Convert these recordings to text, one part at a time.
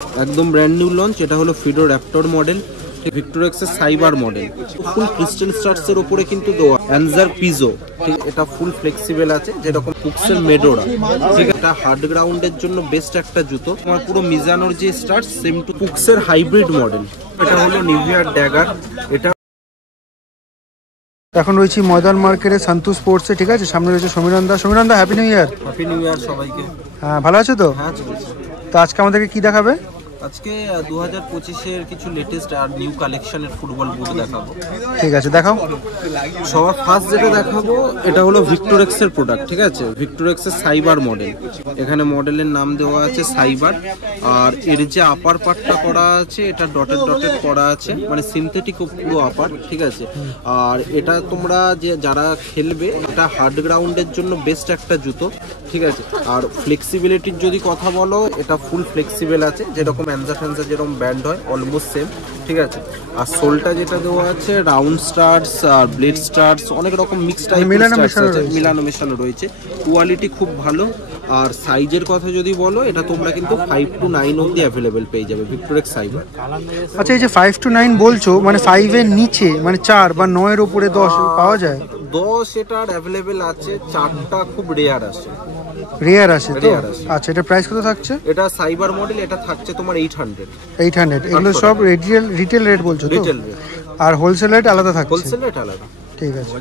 একদম brand new launch. এটা হলো ফিডো র্যাপটর মডেল, ভিক্টোরেক্সের সাইবার মডেল। ফুল ক্রিস্টাল স্টার্টসের উপরে কিন্তু দেওয়া অ্যানজার পিজো, ঠিক, এটা ফুল ফ্লেক্সিবল আছে যেরকম পুক্সের মেডোরা, ঠিক, এটা হার্ড গ্রাউন্ডের জন্য বেস্ট একটা জুতো। তোমার পুরো মিজানোর যে স্টার্টস সেম টু পুক্সের হাইব্রিড মডেল। এটা হলো নিভিয়ার ড্যাগার। এটা এখন রয়েছি ময়দান মার্কেটে সন্তু স্পোর্টসে, ঠিক আছে। সামনে রয়েছে সমীরণ দা। সমীরণ দা, happy new year. Happy new year সবাইকে। হ্যাঁ, ভালো আছো তো? হ্যাঁ, চলছে। তো আজকে আমাদেরকে কি দেখাবে? আজকে 2025-এর কিছু লেটেস্ট আর নিউ কালেকশনের ফুটবল বুট দেখাবো। ঠিক আছে, দেখাও। সবার ফার্স্ট যেটা দেখাবো এটা হলো ভিক্টোরেক্সের প্রোডাক্ট, ঠিক আছে। ভিক্টোরেক্সের সাইবার মডেল। এখানে মডেলের নাম দেওয়া আছে সাইবার। আর এর যে আপার পার্টটা করা আছে এটা ডটেড ডটেড করা আছে, মানে সিনথেটিক পুরো আপার, ঠিক আছে। আর এটা তোমরা যে যারা খেলবে এটা হার্ড গ্রাউন্ডের জন্য বেস্ট একটা জুতো, ঠিক আছে। আর ফ্লেক্সিবিলিটির যদি কথা বলো, এটা ফুল ফ্লেক্সিবল আছে যেরকম অ্যানজা ফ্যানজা যেরকম ব্যান্ড হয় অলমোস্ট সেম, ঠিক আছে। আর সোলটা যেটা দেওয়া আছে রাউন্ড স্টার্টস আর ব্লেড স্টার্টস, অনেক রকম মিক্স টাইপ মিলানো মেশানো রয়েছে। কোয়ালিটি খুব ভালো। আর সাইজের কথা যদি বলো, এটা তোমরা কিন্তু 5 to 9 অবধি অ্যাভেলেবেল পেয়ে যাবে ভিক্টোরেক্স সাইবার। আচ্ছা, এই যে 5 to 9 বলছো, মানে 5 এর নিচে মানে 4 বা 9 এর উপরে 10 পাওয়া যায়? 10 এটার অ্যাভেলেবেল আছে, 4টা খুব রেয়ার আসে। রেয়ার আছে তো? আচ্ছা, এটা প্রাইস কত থাকছে? এটা সাইবার মডেল, এটা থাকছে তোমার 800। এগুলো সব রিটেল রেট বলছো তো? Retail rate. আর হোলসেল রেট আলাদা থাকছে? হোলসেল রেট আলাদা। ঠিক আছে।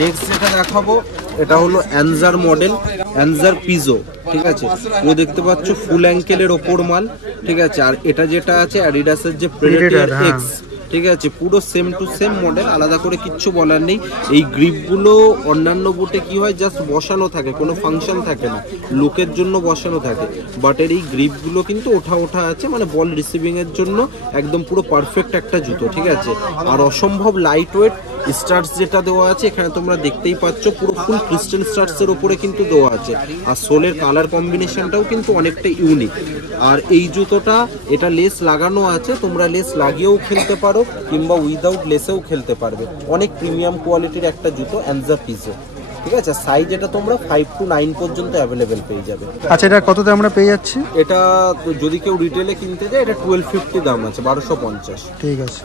নেক্সট যেটা দেখাবো এটা হলো অ্যানজার মডেল, অ্যানজার পিজো, ঠিক আছে। ও দেখতে পাচ্ছ ফুল অ্যাঙ্কেলের ওপর মাল, ঠিক আছে। আর এটা যেটা আছে অ্যাডিডাসের যে প্রেডেটর এক্স, ঠিক আছে, পুরো সেম টু সেম মডেল, আলাদা করে কিচ্ছু বলার নেই। এই গ্রিপগুলো অন্যান্য বুটে কি হয়, জাস্ট বসানো থাকে, কোনো ফাংশন থাকে না, লুকের জন্য বসানো থাকে। বাট এর এই গ্রিপগুলো কিন্তু ওঠা ওঠা আছে, মানে বল রিসিভিং এর জন্য একদম পুরো পারফেক্ট একটা জুতো, ঠিক আছে। আর অসম্ভব লাইট ওয়েট। স্টার্টস যেটা দেওয়া আছে এখানে তোমরা দেখতেই পাচ্ছ পুরো ফুল ক্রিস্টাল স্টার্টসের উপরে কিন্তু দেওয়া আছে। আর সোলের কালার কম্বিনেশনটাও কিন্তু অনেকটা ইউনিক। আর এই জুতোটা এটা লেস লাগানো আছে, তোমরা লেস লাগিয়েও খেলতে পারো কিংবা উইদাউট লেসেও খেলতে পারবে। অনেক প্রিমিয়াম কোয়ালিটির একটা জুতো অ্যানজা পিজো, ঠিক আছে। সাইজ এটা তোমরা 5 to 9 পর্যন্ত অ্যাভেলেবেল পেয়ে যাবে। আচ্ছা, এটা কততে আমরা পেয়ে যাচ্ছি? এটা যদি কেউ রিটেলে কিনতে যায় এটা 1250 দাম আছে, 1250। ঠিক আছে।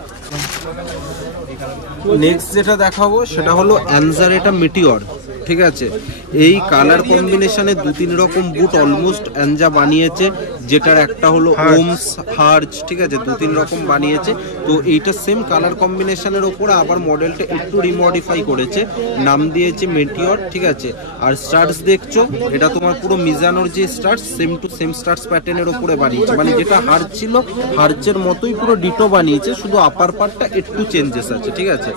নেক্সট যেটা দেখাবো সেটা হলো অ্যানজার এটা মিটিওর, ঠিক আছে। এই কালার কম্বিনেশনে 2-3 রকম বুট অলমোস্ট অ্যানজা বানিয়েছে, যেটার একটা হলো ওমস হার্জ, ঠিক আছে, 2-3 রকম বানিয়েছে। তো এইটা সেম কালার কম্বিনেশনের ওপরে আবার মডেলটা একটু রিমডিফাই করেছে, নাম দিয়েছে মেটিওর, ঠিক আছে। আর স্টার্টস দেখছো এটা তোমার পুরো মিজানোর যে starts same to same starts প্যাটার্নের ওপরে বানিয়েছে, মানে যেটা হার্জ ছিল হার্জের মতোই পুরো ডিটো বানিয়েছে, শুধু আপার পার্টটা একটু চেঞ্জেস আছে, ঠিক আছে।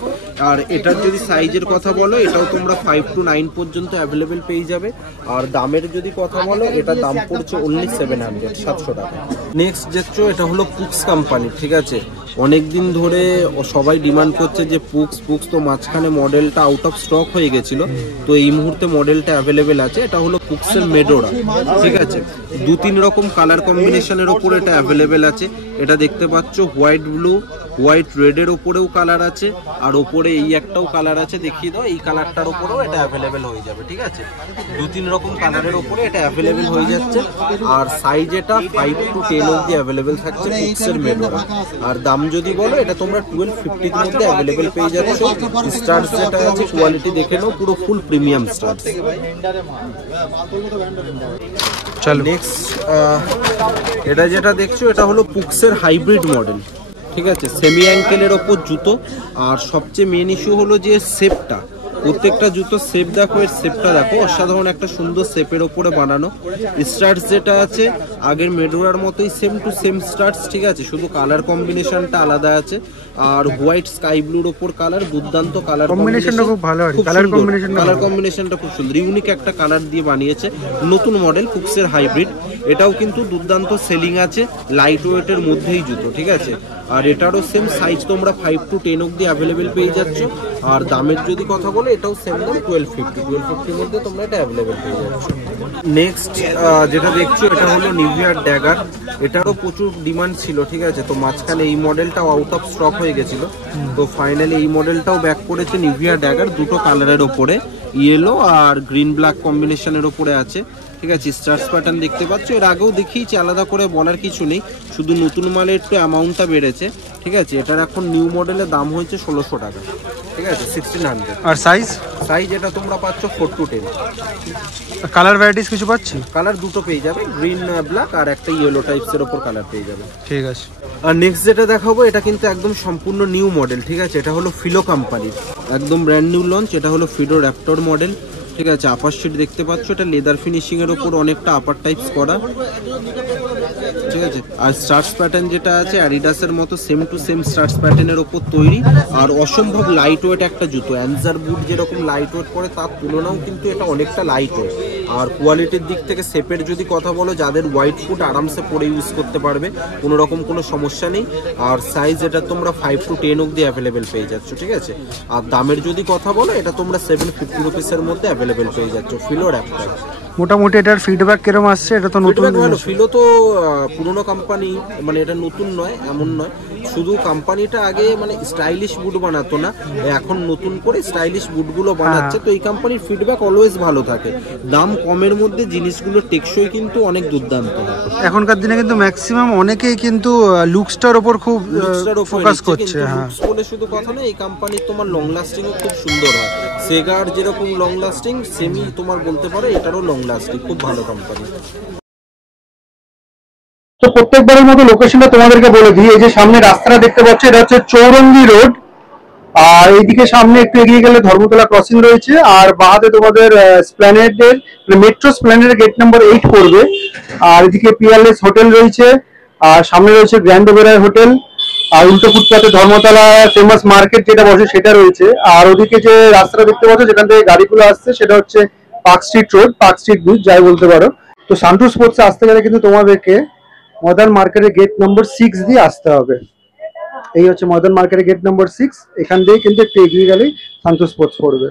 আর এটার যদি সাইজের কথা বলো এটাও তোমরা 5 to 9 পর্যন্ত অ্যাভেলেবেল পেয়ে যাবে। আর দামের যদি কথা বলো এটা দাম পড়ছে অনলি 700 টাকা। নেক্সট দেখছো এটা হলো পুক্স কোম্পানি, ঠিক আছে। অনেকদিন ধরে সবাই ডিমান্ড করছে যে পুক্স, তো মাঝখানে মডেলটা আউট অফ স্টক হয়ে গেছিল, তো এই মুহূর্তে মডেলটা অ্যাভেলেবেল আছে। এটা হলো পুক্সের মেডোরা, ঠিক আছে। 2-3 রকম কালার কম্বিনেশনের ওপর এটা অ্যাভেলেবেল আছে। এটা দেখতে পাচ্ছ হোয়াইট ব্লু, হোয়াইট রেডের ওপরেও কালার আছে, আর ওপরে এই একটাও কালার আছে, দেখিয়ে দাও। এই কালারটার ওপরেও এটা অ্যাভেলেবেল হয়ে যাবে, ঠিক আছে। 2-3 রকম কালারের ওপরে এটা অ্যাভেলেবেল হয়ে যাচ্ছে। আর সাইজ এটা 5 to 10 অবধি অ্যাভেলেবেল থাকছে পুক্সের মেডোরা। আর দাম যদি বলো এটা তোমরা 1250 এর মধ্যে অ্যাভেলেবেল পেয়ে যাচ্ছ। স্টার্টস যেটা আছে কোয়ালিটি দেখে নাও, পুরো ফুল প্রিমিয়াম স্টার্টস। চলো নেক্সট এটা যেটা দেখছো এটা হলো পুক্সের হাইব্রিড মডেল, ঠিক আছে। সেমি অ্যাঙ্কেলের ওপর জুতো। আর সবচেয়ে মেন ইস্যু হলো যে শেপটা, প্রত্যেকটা জুতো শেপ দেখো, এর শেপটা দেখো, অসাধারণ একটা সুন্দর শেপের ওপরে বানানো। স্টার্টস যেটা আছে আগের মেডোরার মতোই সেম টু সেম স্টার্টস, ঠিক আছে, শুধু কালার কম্বিনেশনটা আলাদা আছে। আর হোয়াইট স্কাই ব্লুর ওপর কালার, দুর্দান্ত কালার কম্বিনেশনটা খুব ভালো, কালার কম্বিনেশনটা খুব সুন্দর, ইউনিক একটা কালার দিয়ে বানিয়েছে। নতুন মডেল পুক্সের হাইব্রিড, এটাও কিন্তু দুর্দান্ত সেলিং আছে, লাইট ওয়েটের মধ্যেই জুতো, ঠিক আছে। আর এটারও সেম সাইজ তোমরা 5 to 10 অবধি অ্যাভেলেবেল পেয়ে যাচ্ছ। আর দামের যদি কথা বলো এটাও সেম দাম 1250 মধ্যে তোমরা এটা অ্যাভেলেবেল পেয়ে যাচ্ছ। নেক্সট যেটা দেখছো এটা হলো নিভিয়ার ড্যাগার। এটারও প্রচুর ডিমান্ড ছিল, ঠিক আছে। তো মাঝখানে এই মডেলটাও আউট অফ স্টক হয়ে গেছিল, তো ফাইনালি এই মডেলটাও ব্যাক করেছে নিভিয়া ড্যাগার, দুটো কালারের ওপরে, ইয়েলো আর গ্রিন ব্ল্যাক কম্বিনেশনের ওপরে আছে। ঠিক আছে, স্টার্স প্যাটার্ন দেখতে পাচ্ছ, এর আগেও দেখিয়েছি, আলাদা করে বলার কিছু নেই, শুধু নতুন মালের একটু অ্যামাউন্টটা বেড়েছে। ঠিক আছে, এটার এখন নিউ মডেলের দাম হয়েছে 1600 টাকা। ঠিক আছে, 1600। আর সাইজ? সাইজ এটা তোমরা পাচ্ছ 4 to 10। কালার ভ্যারাইটিস কিছু পাচ্ছি? কালার দুটো পেয়ে যাবে, গ্রিন ব্ল্যাক আর একটা ইয়েলো টাইপসের ওপর কালার পেয়ে যাবে। ঠিক আছে। আর নেক্সট যেটা দেখাবো এটা কিন্তু একদম সম্পূর্ণ নিউ মডেল। ঠিক আছে, এটা হলো ফিলো কোম্পানির একদম ব্র্যান্ড নিউ লঞ্চ। এটা হলো ফিডো র্যাপটর মডেল। ঠিক আছে, আপার শিট দেখতে পাচ্ছ, এটা লেদার ফিনিশিং এর ওপর অনেকটা আপার টাইপস করা। ঠিক আছে, আর স্টার্স প্যাটার্ন যেটা আছে অ্যাডিডাসের মতো সেম টু সেম স্টার্স প্যাটার্নের ওপর তৈরি, আর অসম্ভব লাইট ওয়েট একটা জুতো। অ্যানজার বুট যেরকম লাইট ওয়েট করে তার তুলনাও কিন্তু এটা অনেকটা লাইট ওয়েট। আর কোয়ালিটির দিক থেকে শেপের যদি কথা বলো, যাদের হোয়াইট ফুট আরামসে পরে ইউজ করতে পারবে, কোনো রকম কোনো সমস্যা নেই। আর সাইজ এটা তোমরা 5 to 10 অব্দি অ্যাভেলেবেল পেয়ে যাচ্ছ। ঠিক আছে, আর দামের যদি কথা বলো, এটা তোমরা 750 রুপিসের মধ্যে অ্যাভেলেবেল পেয়ে যাচ্ছ ফিলো র্যাপটর। মোটামুটি এটার ফিডব্যাক কিরকম আসছে? এটা তো নতুন ভালো। ফিলো তো পুরোনো কোম্পানি, মানে এটা নতুন নয় এমন নয়, শুধু কোম্পানিটা আগে মানে স্টাইলিশ বুট বানাতো না, এখন নতুন করে স্টাইলিশ বুটগুলো বানাচ্ছে। তো এই কোম্পানির ফিডব্যাক অলওয়েজ ভালো থাকে, দাম কমের মধ্যে জিনিসগুলো টেকসই কিন্তু অনেক দুর্দান্ত হয়। এখনকার দিনে কিন্তু ম্যাক্সিমাম অনেকেই কিন্তু লুকসটার ওপর খুব ফোকাস করছে। হ্যাঁ, বলে শুধু কথা না, এই কোম্পানির তোমার লং লাস্টিংও খুব সুন্দর হয়। সেগার যেরকম লং লাস্টিং, সেমি তোমার বলতে পারো এটারও লং লাস্টিং, খুব ভালো কোম্পানি। তো প্রত্যেকবারের মতো লোকেশনটা তোমাদেরকে বলে দিই। এই যে সামনে রাস্তাটা দেখতে পাচ্ছ, এটা হচ্ছে চৌরঙ্গি রোড, আর এইদিকে সামনে একটু এগিয়ে গেলে ধর্মতলা ক্রসিং রয়েছে, আর বাহাতে তোমাদের স্প্ল্যানেডের মেট্রো স্প্ল্যানেডের গেট নাম্বার 8 পড়বে। আর এদিকে পিয়ারলেস হোটেল রয়েছে, আর সামনে রয়েছে গ্র্যান্ড ওবেরয় হোটেল, আর উল্টো ফুটপাতে ধর্মতলা ফেমাস মার্কেট যেটা বসে সেটা রয়েছে। আর ওদিকে যে রাস্তাটা দেখতে পাচ্ছ যেখান থেকে গাড়িগুলো আসছে, সেটা হচ্ছে park street road, park street bridge যাই বলতে পারো। তো সান্টু স্পোর্টসে আসতে গেলে কিন্তু তোমাদেরকে মডার্ন মার্কেটের গেট নম্বর 6 দিয়ে আসতে হবে। এই হচ্ছে মডার্ন মার্কেটের গেট নম্বর 6, এখান দিয়ে কিন্তু একটু এগিয়ে গেলেই সান্টু স্পোর্টস পড়বে।